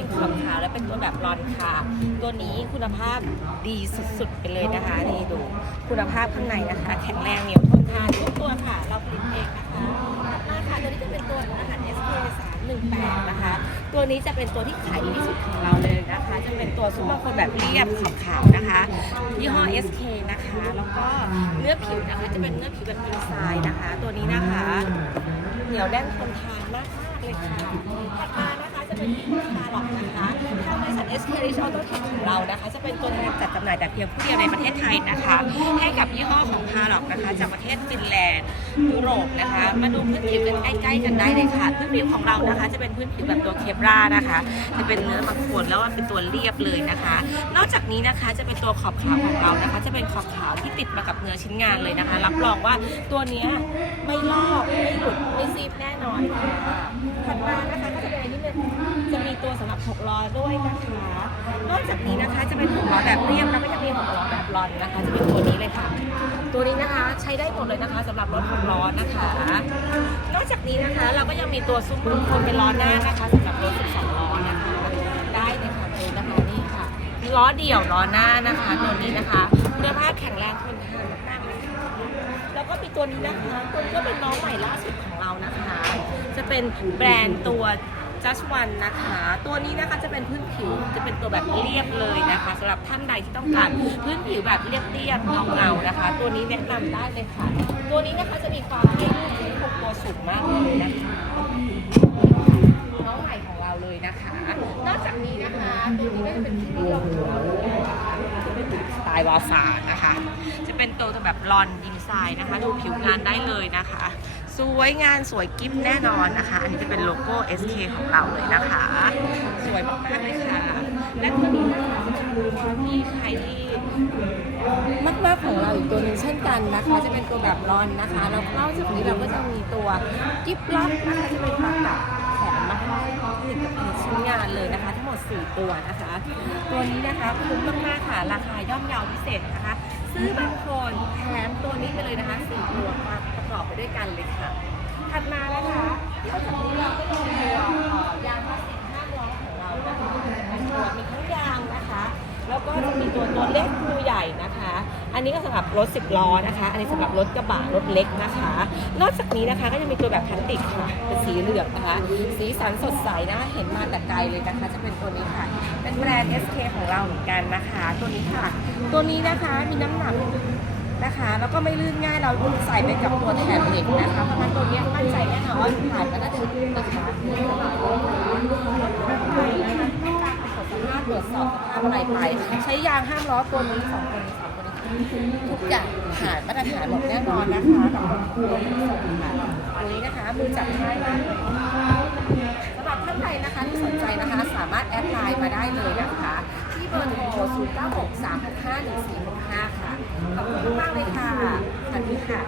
เป็นขาวๆและเป็นตัวแบบรอนค่ะ ตัวนี้คุณภาพดีสุดๆไปเลยนะคะนี่ดูคุณภาพข้างในนะคะ แข็งแรงเหนียวทนทานทุกตัวค่ะ เราผลิตเองนะคะมาค่ะตัวนี้จะเป็นตัวอาหาร SK 318นะคะ ตัวนี้จะเป็นตัวที่ขายดีที่สุดของเราเลยนะคะ จะเป็นตัวซุปเปอร์โคนแบบเรียบขาวๆนะคะยี่ห้อ SK นะคะ แล้วก็เนื้อผิวนะคะ จะเป็นเนื้อผิวแบบอินไซด์นะคะ ตัวนี้นะคะ เหนียวแน่นทนทานมากๆเลยค่ะ จะเป็นยี่ห้อคาร์ลอกนะคะทางบริษัท SK Rich Auto Tech ของเรานะคะ จะเป็นตัวแทนจัดจำหน่ายแต่เพียงผู้เดียวในประเทศไทยนะคะ ให้กับยี่ห้อของคาร์ลอกนะคะจากประเทศฟินแลนด์ยุโรปนะคะ มาดูพื้นผิวกันใกล้ๆกันได้เลยค่ะ พื้นผิวของเรานะคะ จะเป็นพื้นผิวแบบตัวเคปรานะคะ จะเป็นเนื้อบางคนแล้วเป็นตัวเรียบเลยนะคะ นอกจากนี้นะคะจะเป็นตัวขอบขาวของเรานะคะ จะเป็นขอบขาวที่ติดมากับเนื้อชิ้นงานเลยนะคะ รับรองว่าตัวนี้ไม่ลอก 6ล้อด้วยนะคะนอกจากนี้นะคะจะเป็น6ล้อแบบเรียบแล้วก็จะมี6ล้อแบบลอนนะคะ จะเป็นตัวนี้เลยค่ะ ตัวนี้นะคะใช้ได้หมดเลยนะคะสำหรับรถ6ล้อนะคะ นอกจากนี้นะคะเราก็ยังมีตัวซุ้มลุมพลเป็นล้อหน้านะคะสำหรับรถ12ล้อนะคะ ได้เลยค่ะตัวนะคะนี่ค่ะล้อเดี่ยวล้อหน้านะคะ ตัวนี้นะคะคุณภาพแข็งแรงทนทานมากเลยแล้วก็มีตัวนี้นะคะตัวนี้ก็เป็นน้องใหม่ล่าสุดของเรานะคะ จะเป็นแบรนด์ตัว Just One นะคะ ตัวนี้นะคะจะเป็นพื้นผิวจะเป็นตัวแบบเรียบเลยนะคะสำหรับท่านใดที่ต้องการพื้นผิวแบบเรียบๆเงาเงานะคะ ตัวนี้แนะนำได้เลยค่ะ ตัวนี้นะคะจะมีความให้ลูกที่หกตัวสูงมากเลยนะคะน้องใหม่ของเราเลยนะคะ นอกจากนี้นะคะตัวนี้ก็จะเป็นที่นิยมของเราเลยนะคะจะเป็นสไตล์วาซานะคะ จะเป็นตัวแบบรอนดีไซน์นะคะ ดูผิวงานได้เลยนะคะ สวยงานสวยกิ๊บแน่นอนนะคะ อันนี้จะเป็นโลโก้ SK ของเราเลยนะคะ สวยมากๆเลยค่ะ และตัวนี้นะคะจะเป็นตัวที่ใช้ที่มากของเราอีกตัวหนึ่งเช่นกันนะคะจะเป็นตัวแบบรอนนะคะแล้วนอกจากนี้เราก็จะมีตัวกิฟล็อกนะคะจะเป็นประกับแถมมาให้ติดกับชิ้นงานเลยนะคะ ทั้งหมด 4 ตัวนะคะ ตัวนี้นะคะคุ้มมากๆค่ะราคาย่อมเยาพิเศษนะคะ ซื้อบางคนแถมตัวนี้ไปเลยนะคะ4ตัว เล็กตัวใหญ่นะคะ อันนี้ก็สำหรับรถ 10 ล้อนะคะ อันนี้สำหรับรถกระบะรถเล็กนะคะ นอกจากนี้นะคะก็จะมีตัวแบบพลาสติกค่ะเป็นสีเหลืองนะคะ สีสันสดใสนะเห็นมาแต่ไกลเลยนะคะ จะเป็นตัวนี้ค่ะ เป็นแบรนด์ SK ของเราเหมือนกันนะคะ ตัวนี้ค่ะ ตัวนี้นะคะมีน้ำหนักนะคะ แล้วก็ไม่ลื่นง่ายเราใส่ไปกับตัวแถบเหล็กนะคะเพราะฉะนั้นตัวนี้มั่นใจแน่นอนว่าผ่านมาน่าจะลื่นนะคะสามารถตร อะไรไป ใช้ยางห้ามล้อตัวนี้สองตัวนี้สามตัวนี้ทุกอย่างผ่านมาตรฐานหมดแน่นอนนะคะกับตัวที่ส่งค่ะอันนี้นะคะมือจับง่ายมากเลยสำหรับท่านใดนะคะที่สนใจนะคะสามารถแอดไลน์มาได้เลยนะคะ ที่เบอร์โทร 0 9 6 3 6 5 1 4 6 5 ค่ะ ขอบคุณมากเลยค่ะสวัสดีค่ะ